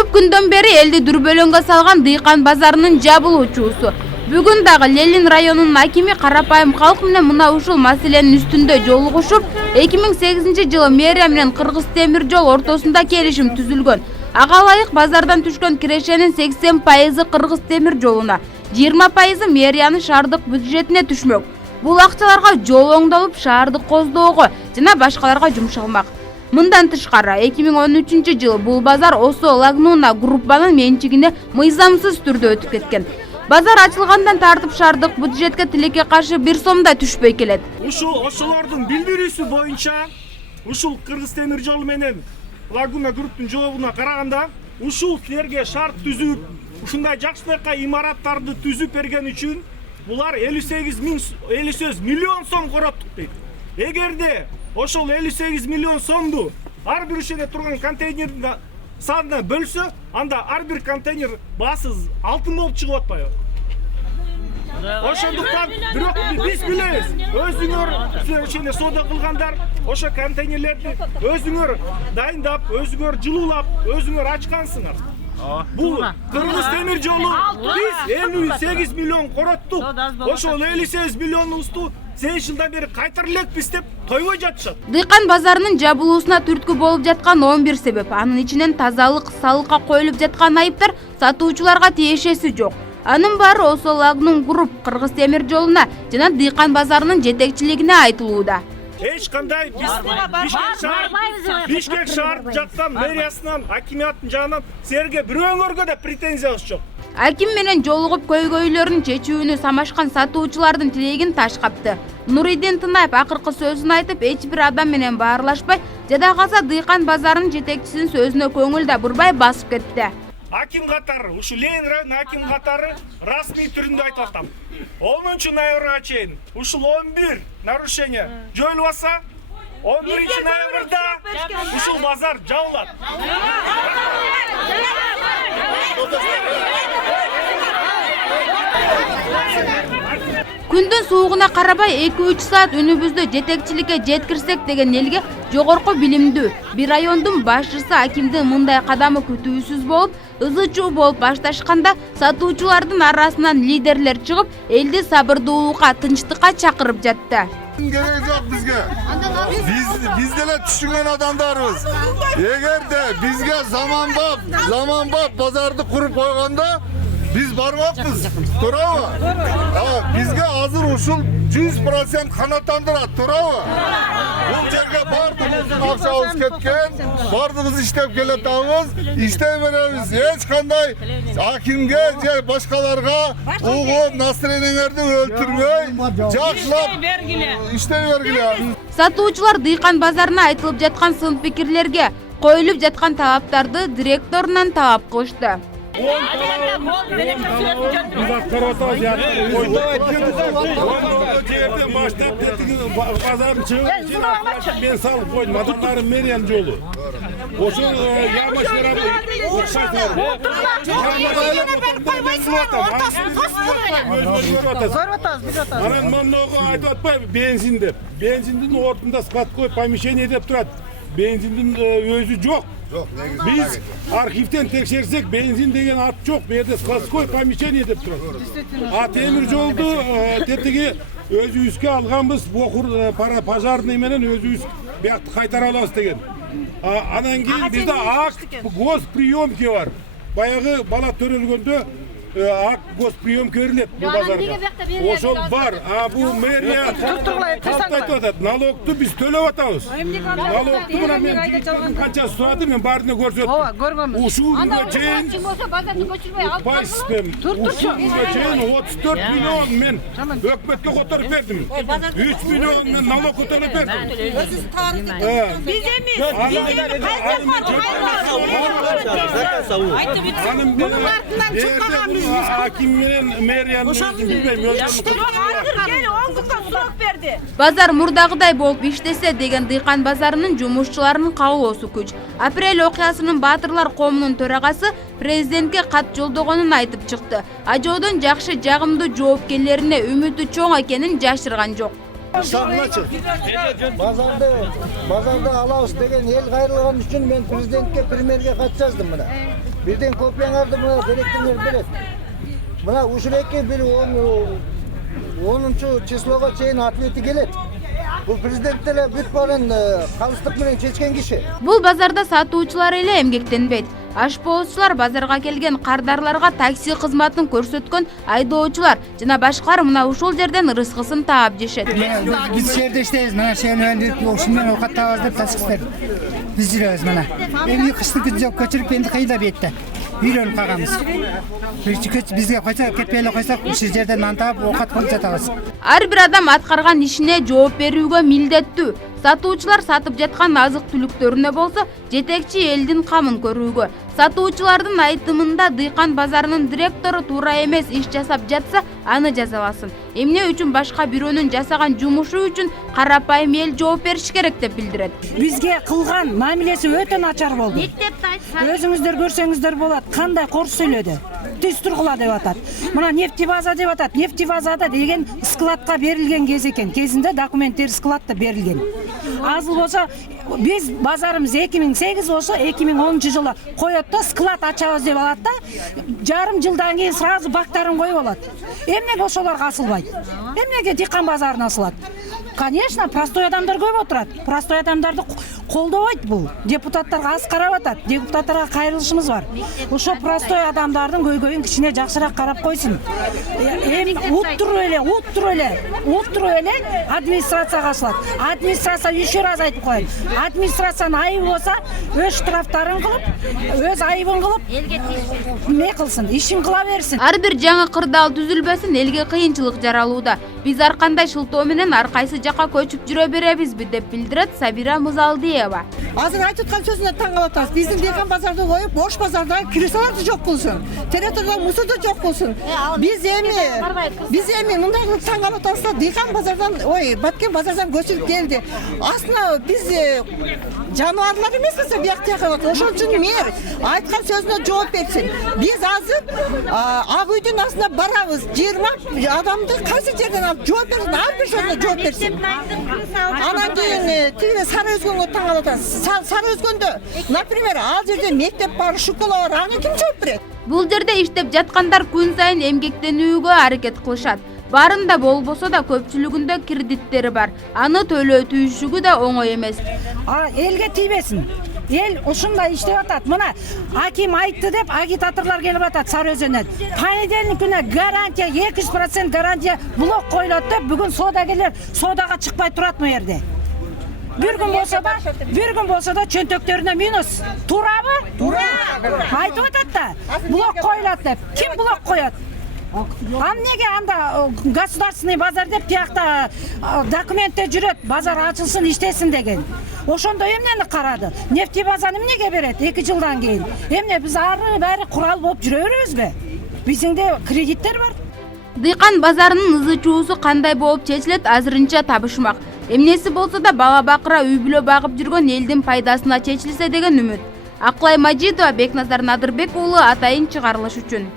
Көп күндөн бeri элди дүрбөлөңгө салган Дыйкан базарынын жабылуучусу. Бүгүн дагы Лелин районунун акими карапайым калк менен мына ушул маселенин үстүндө жолугушуп, 2008-жылы мэрия менен Кыргыз темир жол ортосунда келишим түзүлгөн. Ага ылайык базардан түшкөн кирешенин 80% Кыргыз темир жолуна, 20% мэриянын шаардык бюджетине түшмөк. Бул акчаларга жол оңдолуп, шаардык коздоого жана башкаларга жумшалмак. Мындан тышкары 2013-жылы бул базар Осо Лагнуна группанын менчигине мыйзамсыз түрдө өтүп кеткен. Базар ачылгандан тартып шаардык бюджетке тилекке каршы 1 сом да түшпөй келет. Ошолордун билдирүүсү боюнча ушул Кыргыз темир жолу менен Лагуна групптун жообуна караганда ушул силерге шарт түзүп, ушундай жакшылыкка имараттарды түзүп берген үчүн булар 58 миллион сом короттук дейт. Эгерде ошол 58 миллион сомду ар бир ишене турган контейнердин санына бөлсө, анда ар бир контейнер баасы алтын болуп чыгып атпайбы? Ошондуктан бирок биз билебиз, өзүңөр ишене соода кылгандар ошо контейнерлерди өзүңөр дайындап, өзүңөр жылуулап, өзүңөр ачкансыңар. Бул Кыргыз темир жолу биз 58 миллион короттук. Ошол 58 миллионубузду 8 жылдан бери кайтар элекпиз деп тойбой жатышат. Дыйкан базарынын жабылуусуна түрткү болуп жаткан 11 себеп. Анын ичинен тазалык, салыкка коюлуп жаткан айыптар сатуучуларга тиешеси жок. Анын баары Осо Лагнун групп Кыргыз темир жолуна жана Дыйкан базарынын жетекчилигине айтылууда. Эч кандай Бишкек шаар жактан мэриясынан, акимияттын жагынан силерге бирөөңөргө да претензиябыз жок. Аким менен жолугуп көйгөйлөрүн чечүүнү самашкан сатуучулардын тилегин таш капты. Нуридин Тынаев акыркы сөзүн айтып, эч бир адам менен баарлашпай, жада калса Дыйкан базарынын жетекчисинин сөзүнө көңүл да бурбай басып кетти. Аким катары, ушу Ленин районунун аким катары расмий түрүндө айтып атам. 10 ноябрга чейин ушул 11 нарушение жоюлбаса, 11 ноябрда ушул базар жабылат. Күндүн суугуна карабай 2-3 саат үнүбүздү жетекчиликке жеткирсек деген элге жогорку билимдүү бир райондун башчысы акимдин мындай кадамы күтүүсүз болуп, ызы-чуу болуп башташканда сатуучулардын арасынан лидерлер чыгып, элди сабырдуулукка, тынчтыкка чакырып жатты. Керек жок бизге. Биз деле түшүнгөн адамдарбыз. Эгерде бизге заманбап базарды куруп койгондо biz barmaqpız, to'g'rimi? Bizga hozir usul 100% qanoatlantiradi, to'g'rimi? Bu yerga bardığımız akşamız ketken, bardığımız ishlab kelatamiz, ishlayveramiz. Hech qanday hakimga, boshqalarga o'g'il nasreniyalarni o'ltirmay, yaxshilab ishlayvergile. Сатуучулар Дыйкан базарына айтылып жаткан сын пикирлерге, коюлуп жаткан талаптарды директорунан талап кылышты. Ben salıp koydum. Adamların Meryem yolu. O şu benzindin ortunda skat koy, помещение edip turat. Benzindin özü yok. Biz arxivden tekshersek benzin degen at çok. Bu yerde skaskoy помещение edip turат. Temir joldu tetigi özübüzge alganбыз, bokur para пожарный менен özüбüз buyakты kaytara alabыз деген. Анан кийин бизде ак госприемки бар. Баягы бала төрөлгөндө ак госприем көрүнөт бул базарда. Ошол бар. Бул мэрия калтайтып атат. Налогду биз төлөп атабыз. Налогду мына мен канча сурады, мен баарын көрсөттүм. Ооба, көргөнбүз. Ушул күнгө чейин ушул күнгө чейин 34 миллион мен өкмөткө которуп бердим. 3 миллион мен налог которуп бердим. Биз эмес. Hakim менен мэриянын өзүн билбейм. Базар мурдагыдай болуп иштесе деген Дыйкан базарынын жумушчуларынын каалоосу күч. Апрель окуясынын Баатырлар коомунун төрагасы президентке кат жолдогонун айтып чыкты. Ажоодон жакшы жагымдуу жоопкерлерине үмүтү чоң экенин жашырган жок. Базарды алабыз деген эл кайрылган үчүн мен президентке, премьерге кат жаздым мына. Birden kopyaңарды мына директорлар берет. Мына ушулекке бир 10 числого чейин ответи келет. Бул президент деле бүт барын калыстык менен чечкен киши. Бул базарда сатуучулар эле эмгектенбейт. Ашпоозчулар, базарга келген кардарларга такси кызматын көрсөткөн айдоочулар жана башкалар мына ушул жерден рызкысын таап жешет. Биз жерде иштейбиз, мына шейлендирип, ушундан оокат табабыз деп ташкыстар. Биз жүрөбүз мына. Эми кыштык күзөп көчүрүп энди кыйда бетте. Үйрөнүп калганбыз. Бизге койсо, кетпей эле койсок, ушул жерден нан таап, оокат кылып жатабыз. Ар бир адам аткарган ишине жооп берүүгө милдеттүү. Сатуучулар сатып жаткан азык түлүктөрүнө болсо жетекчи элдин камын көрүүгө. Сатуучулардын айтымында дыйкан базарынын директору туура эмес иш жасап жатса, аны жазаласын. Эмне үчүн башка бирөөнүн жасаган жумушу үчүн карапайым эл жооп бериш керек деп билдирет. Бизге кылган мамилеси өтө начар болду. Өзүңүздөр көрсөңүздөр болот, кандай корс сүйлөдү. Түз тургула деп атат. Мына нефтебаза деп атат. Нефтебазада деген складка берилген кез экен. Кезинде документтер складта берилген. Азыл болсо биз базарыбыз 2008 болсо 2010 жылы коет да склад ачабыз деп алат да, жарым жылдан кийин сразу бактарын коюп алат. Эмнеге ошолорго асылбайт? Эмнеге дыйкан базарына асылат? Конечно, простой адамдар көп отурат. Простой адамдарды колдобойт бул. Депутаттарга аз карап атат. Депутаттарга кайрылышыбыз бар. Ошо простой адамдардын көйгөйүн кичине жакшыраак карап койсун. Эми уттуруп эле администрацияга асылат. Администрация еще раз айтып коеюн. Администрациянын айыбы болсо, өз штрафтарын кылып, өз айыбын кылып, эмне кылсын, ишин кыла берсин. Ар бир жаңы кырдаал түзүлбөсүн элге кыйынчылык жаралууда. Биз ар кандай шылтоо менен ар кайсы жакка көчүп жүрө беребизби деп билдирет Сабира Музалдиева. Азыр айтып аткан сөзүнө таң калып атабыз. Биздин дыйкан базарды коюп, бош базарда киресаларды жок кылсын. Территорияда мусорду жок кылсын. Биз эми мындай кылып таң калып атабыз да, дыйкан базардан, Баткен базардан көчүп келди. Аслында биз жануарлар эмеспиз, бияктагы. Ошон үчүн мэр айткан сөзүнө жооп берсин. Биз азыр Ак үйдүн астына барабыз. 20 адамды кайсы жерден алып жооп берсин, ар бир сөзүнө жооп берсин. Анан кийин тиги Сары Өзгөнгө таң калып атабыз. Сары Өзгөндө, например, ал жерде мектеп бар, школа бар, аны ким жооп берет? Бул жерде иштеп жаткандар күн сайын эмгектенүүгө аракет кылышат. Барында болбосо да көпчүлүгүндө кредиттери бар. Аны төлөө түйүшүгү да оңой эмес. Элге тийбесин. Эл ушундай иштеп атат. Мына аким айтты деп агитаторлор келип атат Сары Өзөндөн. Понедельник күнү гарантия 200% гарантия блок коюлат деп бүгүн соодагерлер соодага чыкпай турат мына жерде. Bir gün bolsa da çöntöklerine minus. Turabı? Tura. Айтып атат да. Блок коюлат деп. Ким блок коет? Неге анда государственный базар деп тиякта документте жүрөт, базар ачылсын, иштесин деген. Ошондо эмнени карады? Нефтебазаны эмнеге берет 2 жылдан кийин? Эмне биз ары баары курал болуп жүрө беребизби? Бизде кредиттер бар. Дыйкан базарынын ызы чуусу кандай болуп чечилет азырынча табышмак. Эмнеси болсо да бала бакыра үй бүлө багып жүргөн элдин пайдасына чечилсе деген үмүт. Аклай Мажидова, Бекназар Надырбек уулу, Атайын чыгарылыш үчүн.